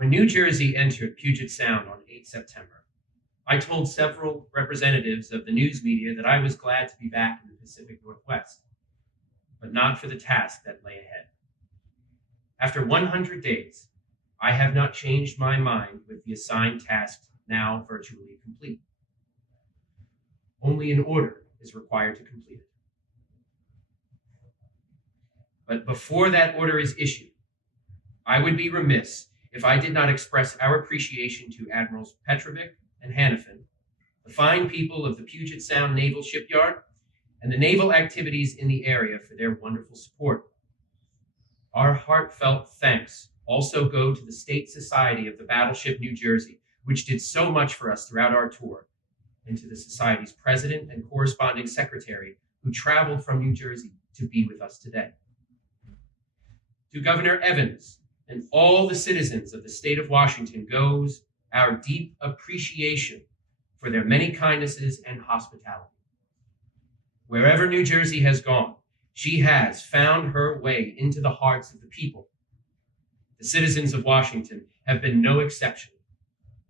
When New Jersey entered Puget Sound on 8 September, I told several representatives of the news media that I was glad to be back in the Pacific Northwest, but not for the task that lay ahead. After 100 days, I have not changed my mind with the assigned task now virtually complete. Only an order is required to complete it. But before that order is issued, I would be remiss if I did not express our appreciation to Admirals Petrovic and Hannafin, the fine people of the Puget Sound Naval Shipyard, and the naval activities in the area for their wonderful support. Our heartfelt thanks also go to the State Society of the Battleship New Jersey, which did so much for us throughout our tour, and to the Society's president and corresponding secretary who traveled from New Jersey to be with us today. To Governor Evans and all the citizens of the state of Washington goes our deep appreciation for their many kindnesses and hospitality. Wherever New Jersey has gone, she has found her way into the hearts of the people. The citizens of Washington have been no exception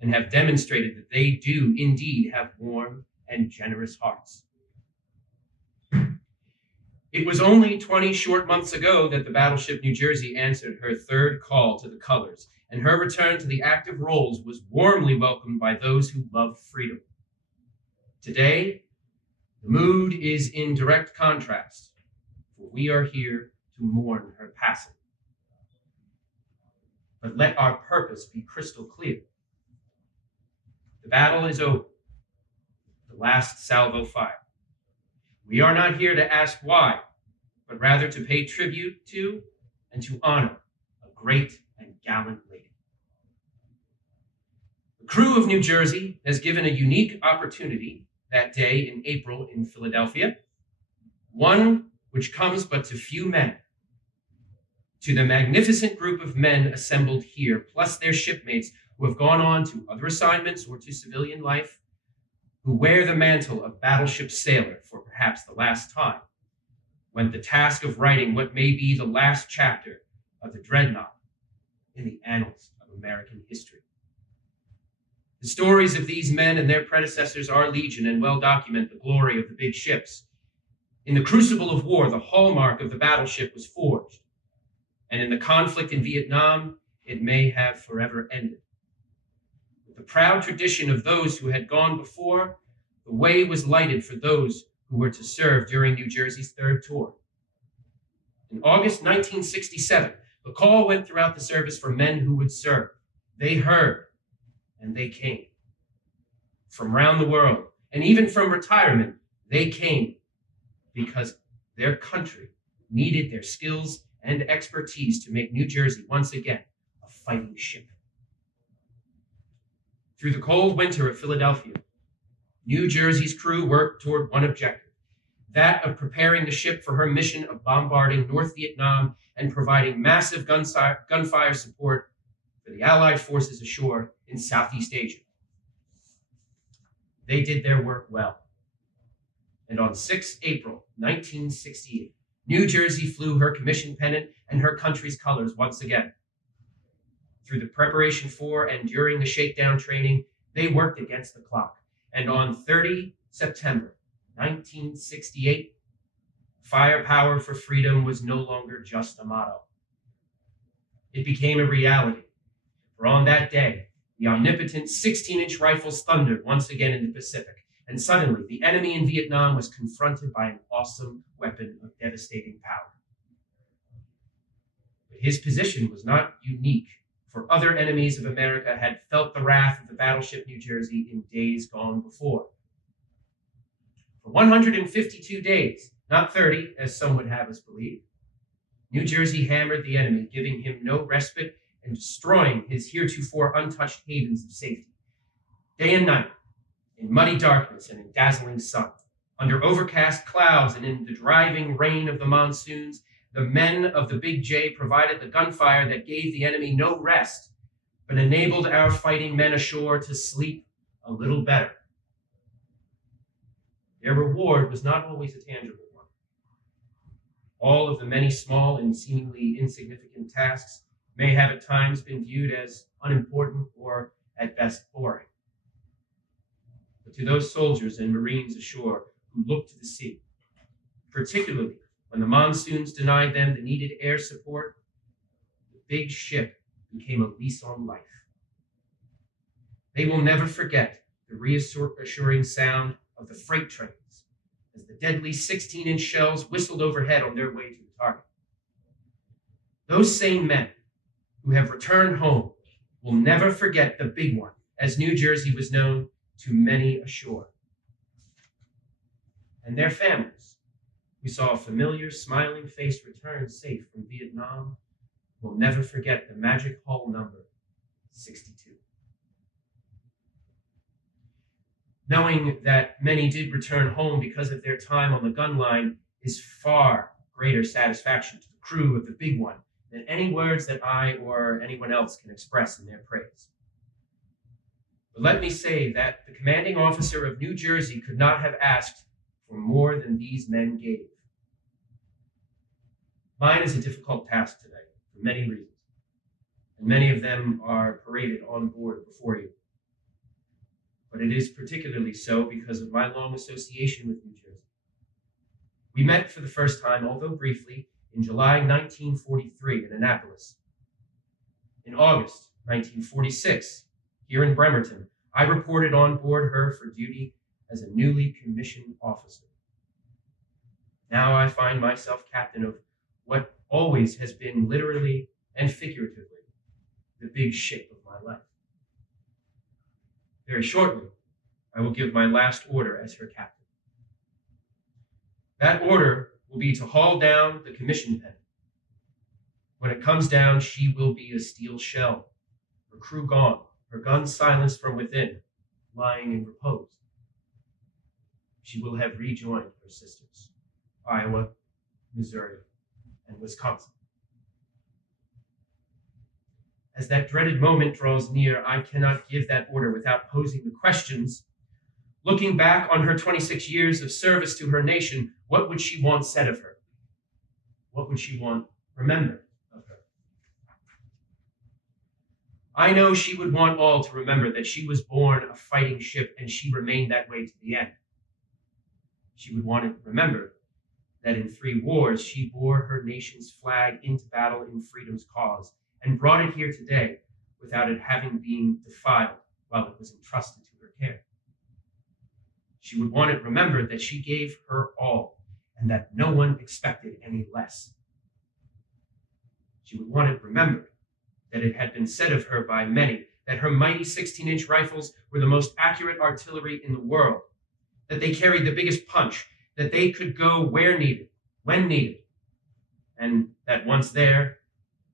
and have demonstrated that they do indeed have warm and generous hearts. It was only 20 short months ago that the Battleship New Jersey answered her third call to the colors, and her return to the active roles was warmly welcomed by those who love freedom. Today, the mood is in direct contrast, for we are here to mourn her passing. But let our purpose be crystal clear. The battle is over, the last salvo fired. We are not here to ask why, but rather to pay tribute to and to honor a great and gallant lady. The crew of New Jersey has given a unique opportunity that day in April in Philadelphia, one which comes but to few men. To the magnificent group of men assembled here, plus their shipmates who have gone on to other assignments or to civilian life, who wear the mantle of battleship sailor for perhaps the last time, went the task of writing what may be the last chapter of the dreadnought in the annals of American history. The stories of these men and their predecessors are legion and well document the glory of the big ships. In the crucible of war, the hallmark of the battleship was forged, and in the conflict in Vietnam, it may have forever ended. With the proud tradition of those who had gone before, the way was lighted for those who were to serve during New Jersey's third tour. In August 1967, the call went throughout the service for men who would serve. They heard, and they came. From around the world, and even from retirement, they came because their country needed their skills and expertise to make New Jersey once again a fighting ship. Through the cold winter of Philadelphia, New Jersey's crew worked toward one objective, that of preparing the ship for her mission of bombarding North Vietnam and providing massive gunfire support for the Allied forces ashore in Southeast Asia. They did their work well. And on 6 April 1968, New Jersey flew her commission pennant and her country's colors once again. Through the preparation for and during the shakedown training, they worked against the clock. And on 30 September 1968, firepower for freedom was no longer just a motto. It became a reality. For on that day, the omnipotent 16-inch rifles thundered once again in the Pacific, and suddenly the enemy in Vietnam was confronted by an awesome weapon of devastating power. But his position was not unique, for other enemies of America had felt the wrath of the Battleship New Jersey in days gone before. For 152 days, not 30, as some would have us believe, New Jersey hammered the enemy, giving him no respite and destroying his heretofore untouched havens of safety. Day and night, in muddy darkness and in dazzling sun, under overcast clouds and in the driving rain of the monsoons, the men of the Big J provided the gunfire that gave the enemy no rest, but enabled our fighting men ashore to sleep a little better. Their reward was not always a tangible one. All of the many small and seemingly insignificant tasks may have at times been viewed as unimportant or at best boring. But to those soldiers and Marines ashore who looked to the sea, particularly when the monsoons denied them the needed air support, the big ship became a lease on life. They will never forget the reassuring sound of the freight trains as the deadly 16-inch shells whistled overhead on their way to the target. Those same men who have returned home will never forget the big one, as New Jersey was known to many ashore. And their families, who saw a familiar, smiling face return safe from Vietnam, will never forget the magic hull number 62. Knowing that many did return home because of their time on the gun line is far greater satisfaction to the crew of the big one than any words that I or anyone else can express in their praise. But let me say that the commanding officer of New Jersey could not have asked for more than these men gave. Mine is a difficult task today, for many reasons, and many of them are paraded on board before you. But it is particularly so because of my long association with New Jersey. We met for the first time, although briefly, in July 1943 in Annapolis. In August 1946, here in Bremerton, I reported on board her for duty as a newly commissioned officer. Now I find myself captain of what always has been literally and figuratively the big ship of my life. Very shortly, I will give my last order as her captain. That order will be to haul down the commission pen. When it comes down, she will be a steel shell, her crew gone, her guns silenced from within, lying in repose. She will have rejoined her sisters, Iowa, Missouri, and Wisconsin. As that dreaded moment draws near, I cannot give that order without posing the questions. Looking back on her 26 years of service to her nation, what would she want said of her? What would she want remembered of her? I know she would want all to remember that she was born a fighting ship and she remained that way to the end. She would want it remembered that in 3 wars she bore her nation's flag into battle in freedom's cause and brought it here today without it having been defiled while it was entrusted to her care. She would want it remembered that she gave her all and that no one expected any less. She would want it remembered that it had been said of her by many that her mighty 16-inch rifles were the most accurate artillery in the world, that they carried the biggest punch, that they could go where needed, when needed, and that once there,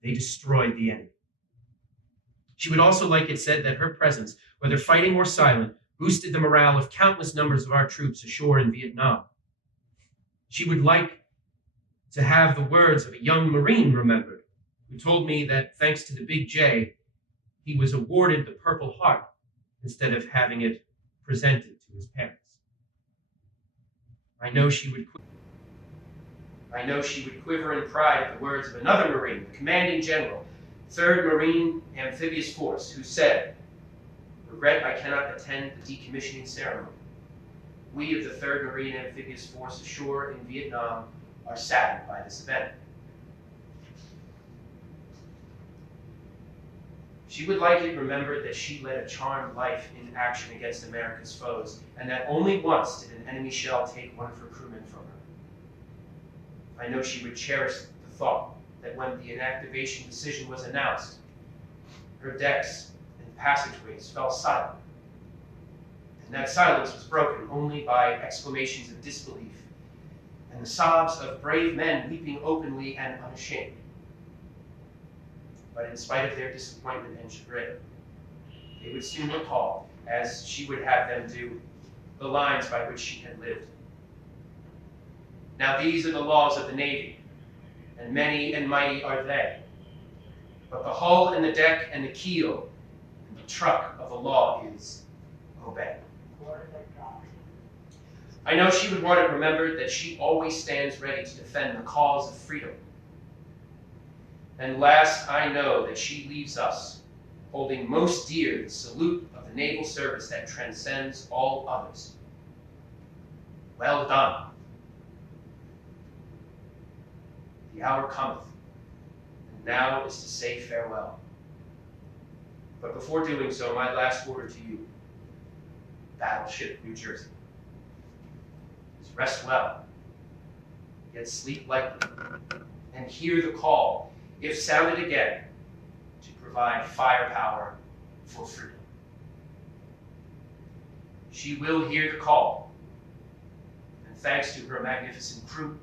they destroyed the enemy. She would also like it said that her presence, whether fighting or silent, boosted the morale of countless numbers of our troops ashore in Vietnam. She would like to have the words of a young Marine remembered, who told me that thanks to the Big J, he was awarded the Purple Heart instead of having it presented to his parents. I know she would quiver in pride at the words of another Marine, the commanding general, 3rd Marine Amphibious Force, who said, "Regret I cannot attend the decommissioning ceremony. We of the 3rd Marine Amphibious Force ashore in Vietnam are saddened by this event." She would like it remembered that she led a charmed life in action against America's foes, and that only once did an enemy shell take one of her crewmen from her. I know she would cherish the thought that when the inactivation decision was announced, her decks and passageways fell silent, and that silence was broken only by exclamations of disbelief and the sobs of brave men weeping openly and unashamed. But in spite of their disappointment and chagrin, they would soon recall, as she would have them do, the lines by which she had lived. Now these are the laws of the Navy, and many and mighty are they. But the hull and the deck and the keel and the truck of the law is obey. I know she would want it remembered that she always stands ready to defend the cause of freedom. And last, I know that she leaves us holding most dear the salute of the naval service that transcends all others. Well done. The hour cometh, and now is to say farewell. But before doing so, my last order to you, Battleship New Jersey, is rest well, yet sleep lightly, and hear the call, if sounded again, to provide firepower for freedom. She will hear the call, and thanks to her magnificent crew,